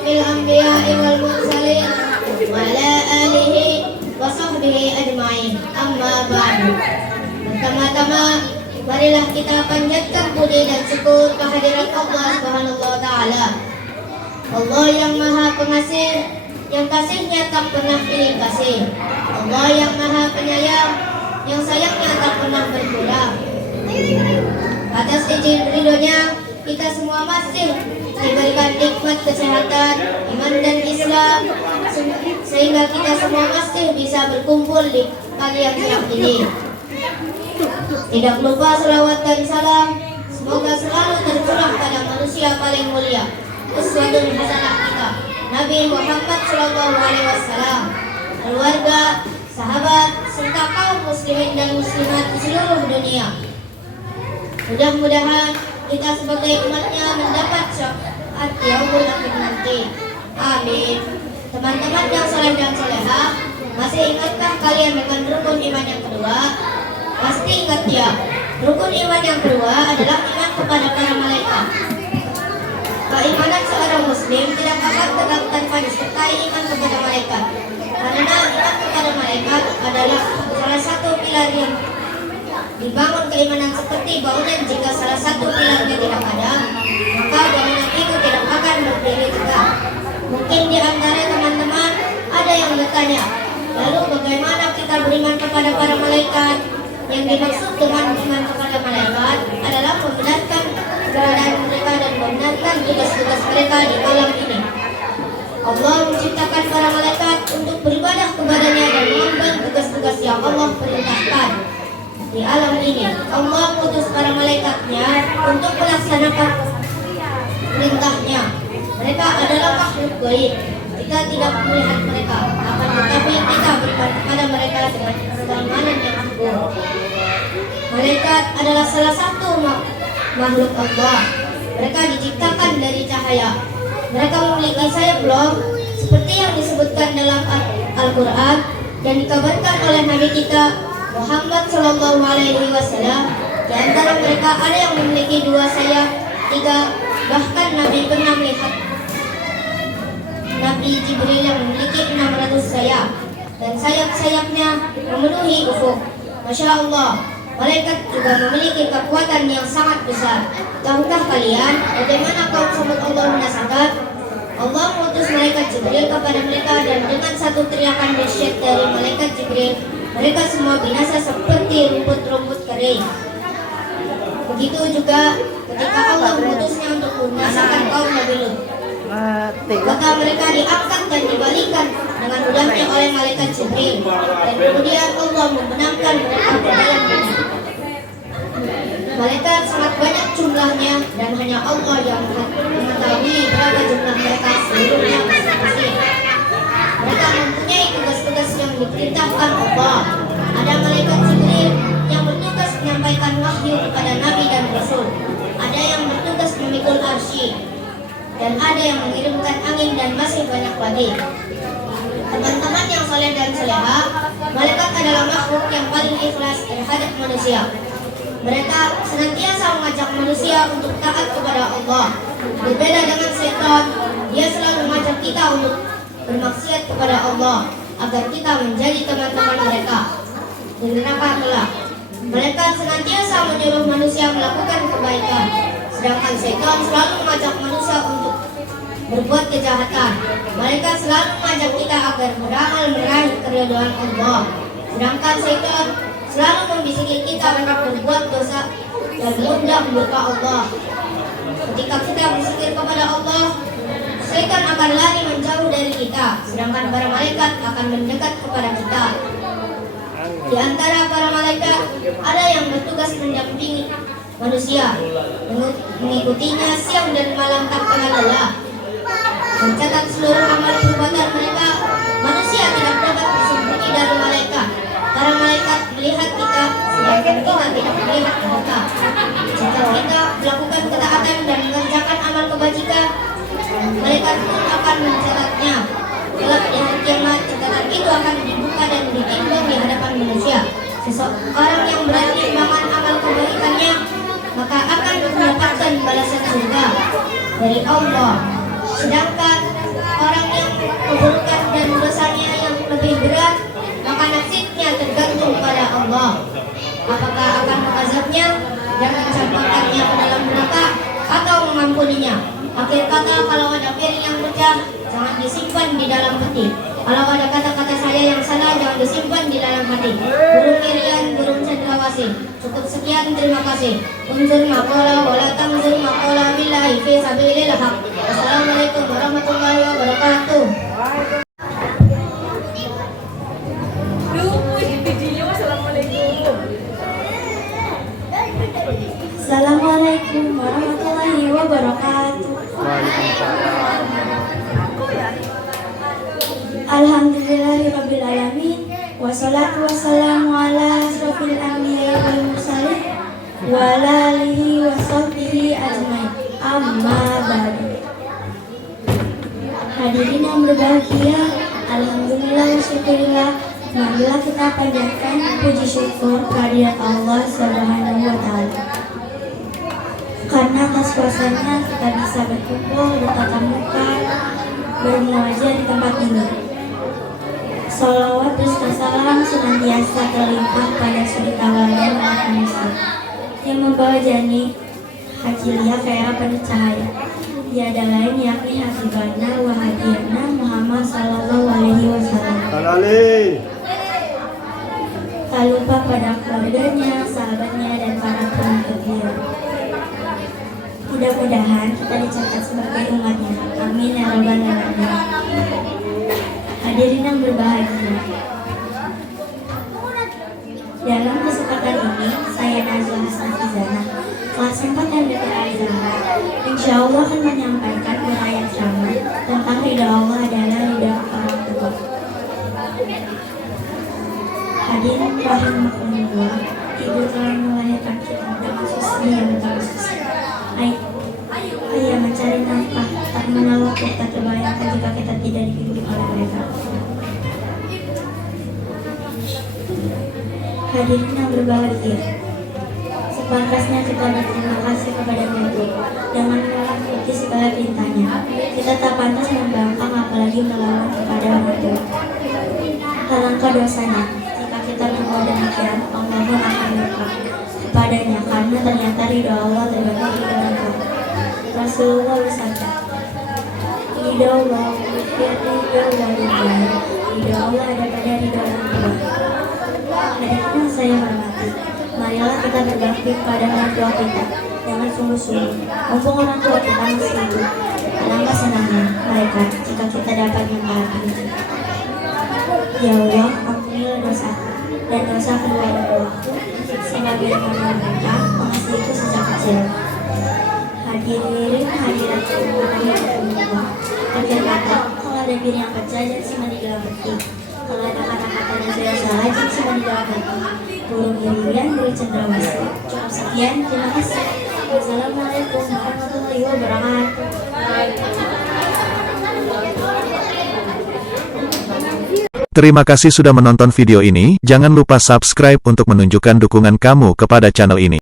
asyrafil anbiya'i wal mursalin wa ala alihi wa sahbihi ajma'in. Amma ba'du. Pertama-tama, marilah kita panjatkan puji dan syukur kehadirat Allah Subhanahu wa taala. Allah yang Maha Pengasih, yang kasihnya tak pernah pilih kasih. Allah yang Maha Penyayang, yang sayangnya tak pernah berkurang. Atas izin ridhonya, kita semua masih diberikan nikmat kesehatan, iman dan Islam, sehingga kita semua masih bisa berkumpul di pagi yang cerah ini. Tidak lupa salawat dan salam semoga selalu tercurah pada manusia paling mulia, uswatun hasanah kita, Nabi Muhammad SAW, keluarga, sahabat, serta kaum muslimin dan muslimat di seluruh dunia. Mudah-mudahan kita sebagai umatnya mendapat syafaat yaumul akhir nanti. Amin. Teman-teman yang saleh dan salehah, masih ingatkah kalian dengan rukun iman yang kedua? Pasti ingat ya. Rukun iman yang kedua adalah iman kepada para malaikat. Keimanan seorang muslim tidak akan tegak tanpa disertai iman kepada malaikat. Karena iman kepada malaikat adalah salah satu pilar yang dibangun keimanan seperti bangunan. Jika salah satu pilarnya tidak ada, maka bangunan itu tidak akan berdiri tegak. Mungkin di antara teman-teman ada yang bertanya, lalu bagaimana kita beriman kepada para malaikat? Yang dimaksud dengan iman kepada malaikat adalah membenarkan keberadaan mereka dan membenarkan tugas-tugas mereka di alam ini. Allah menciptakan para malaikat untuk beribadah kepadanya dan mengemban tugas-tugas yang Allah perintahkan di alam ini. Allah mengutus para malaikatnya untuk melaksanakan perintahnya. Mereka adalah makhluk gaib. Kita tidak melihat mereka, akan tetapi kita beriman kepada mereka dengan keimanan yang sempurna. Malaikat adalah salah satu makhluk Allah. Mereka diciptakan dari cahaya. Mereka memiliki sayap loh, seperti yang disebutkan dalam Al-Quran dan dikabarkan oleh Nabi kita Muhammad SAW. Di antara mereka ada yang memiliki 2 sayap, 3, bahkan Nabi pernah melihat Nabi Jibril yang memiliki 600 sayap, dan sayap-sayapnya memenuhi ufuk. Masya Allah, malaikat juga memiliki kekuatan yang sangat besar. Tahukah kalian bagaimana kaum Samud Allah binasakan? Allah mengutus malaikat Jibril kepada mereka, dan dengan satu teriakan dahsyat dari malaikat Jibril, mereka semua binasa seperti rumput-rumput kering. Begitu juga ketika Allah mengutusnya untuk membinasakan kaum Nabi Lut, maka mereka diangkat dan dibalikan dengan mudahnya oleh malaikat Jibril, dan kemudian Allah membenamkan mereka ke dalam bumi. Malaikat sangat banyak jumlahnya, dan hanya Allah yang mengetahui berapa jumlah mereka seluruhnya masing-masing. Mereka mempunyai tugas-tugas yang diperintahkan Allah. Ada malaikat Jibril yang bertugas menyampaikan wahyu kepada Nabi dan Rasul. Ada yang bertugas memikul arsy, dan ada yang mengirimkan angin, dan masih banyak lagi. Teman-teman yang saleh dan salehah, malaikat adalah makhluk yang paling ikhlas terhadap manusia. Mereka senantiasa mengajak manusia untuk taat kepada Allah. Berbeda dengan setan, dia selalu mengajak kita untuk bermaksiat kepada Allah agar kita menjadi teman-teman mereka di neraka kelak. Malaikat senantiasa menyuruh manusia melakukan kebaikan, sedangkan setan selalu mengajak manusia untuk berbuat kejahatan. Malaikat selalu mengajak kita agar beramal meraih keridhaan Allah, sedangkan setan selalu membisiki kita untuk berbuat dosa dan menunda murka Allah. Ketika kita berzikir kepada Allah, setan akan lari menjauh dari kita, sedangkan para malaikat akan mendekat kepada kita. Di antara para malaikat ada yang bertugas mendampingi manusia, mengikutinya siang dan malam tak kenal lelah, mencatat seluruh amal perbuatan mereka. Manusia tidak dapat bersembunyi dari malaikat. Para malaikat melihat kita, sedangkan kita tidak melihat mereka. Jika kita melakukan ketaatan dan mengerjakan amal kebajikan, malaikat pun akan mencatatnya. Kelak di hari kiamat, catatan itu akan dibuka dan ditimbang di hadapan manusia. Seseorang yang bertimbangan amal kebaikannya, maka akan mendapatkan balasan surga dari Allah. Sedangkan Apakah akan mengazabnya dan mencampakkannya ke dalam neraka atau mengampuninya? Akhir kata, kalau ada piring yang pecah, jangan disimpan di dalam peti. Kalau ada kata-kata saya yang salah, jangan disimpan di dalam hati. Burung irian, burung cendrawasih. Cukup sekian, terima kasih. Unzur maqala wa la tanzur maqala billahi fi sabilil haq. Assalamualaikum warahmatullahi wabarakatuh. Assalamualaikum warahmatullahi wabarakatuh. Alhamdulillahirabbil alamin. Wassalatu wassalamu ala asrofil anbiya'i wal mursalin wa ala alihi wa sahbihi ajmain. Amma ba'du. Hadirin yang berbahagia, alhamdulillah wa syukurillah, marilah kita panjatkan puji syukur kehadirat Allah Subhanahu wa taala. Karena atas kuasanya kita bisa berkumpul, bertatap muka, bermuajah di tempat ini. Salawat dan salam senantiasa terlimpah pada suri tauladan manusia yang membawa jani hajilia ke era penuh cahaya. Tiada lain yakni Habibana wa Habibana Muhammad sallallahu alaihi wasallam. Tak lupa pada keluarganya, sahabatnya, dan para pengikut beliau. Mudah-mudahan kita dicatat sebagai umatnya. Amin ya rabbal alamin. Hadirin yang berbahagia, dalam kesempatan ini saya Najwa Hasnafizana kelas 4 MDT Al-Zahra insya Allah akan menyampaikan uraian ceramah tentang ridha Allah adalah ridha orang tua. Hadirin rahimakumullah, ibu telah melahirkan kita dengan susah yang berkasus. Ayah mencari nafkah, tak menolak kita terbayangkan jika kita tidak dihidupi oleh mereka. Hadirin yang berbahagia, sepantasnya kita berterima kasih kepada Tuhan dengan mengikuti segala perintahnya. Kita tak pantas membangkang apalagi melawan kepada orang tua. Alangkah dosanya jika kita berbuat demikian, Allah pun akan murka kepadanya karena ternyata ridha Allah terbagi ridha orang tua. Rasulullah bersabda, ridha Allah ada pada ridha orang tua. Hadirin saya hormati, marilah kita berbakti pada orang tua kita dengan sungguh-sungguh. Mumpung orang tua kita masih hidup, alangkah senangnya mereka jika kita dapat mentaatinya. Ya Allah, ampunilah dosaku dan dosa kedua orang tuaku, sebagaimana mereka mengasihiku sejak kecil. Hadirin hadirat Allah, akhir kata, kalau ada piring yang pecah jangan simpan di dalam peti. Kalau ada kata-kata yang sudah salah jangan simpan di dalam hati. Burung irian, burung cendrawasih. Cukup sekian, terima kasih. Wassalamualaikum warahmatullahi wabarakatuh. Terima kasih sudah menonton video ini. Jangan lupa subscribe untuk menunjukkan dukungan kamu kepada channel ini.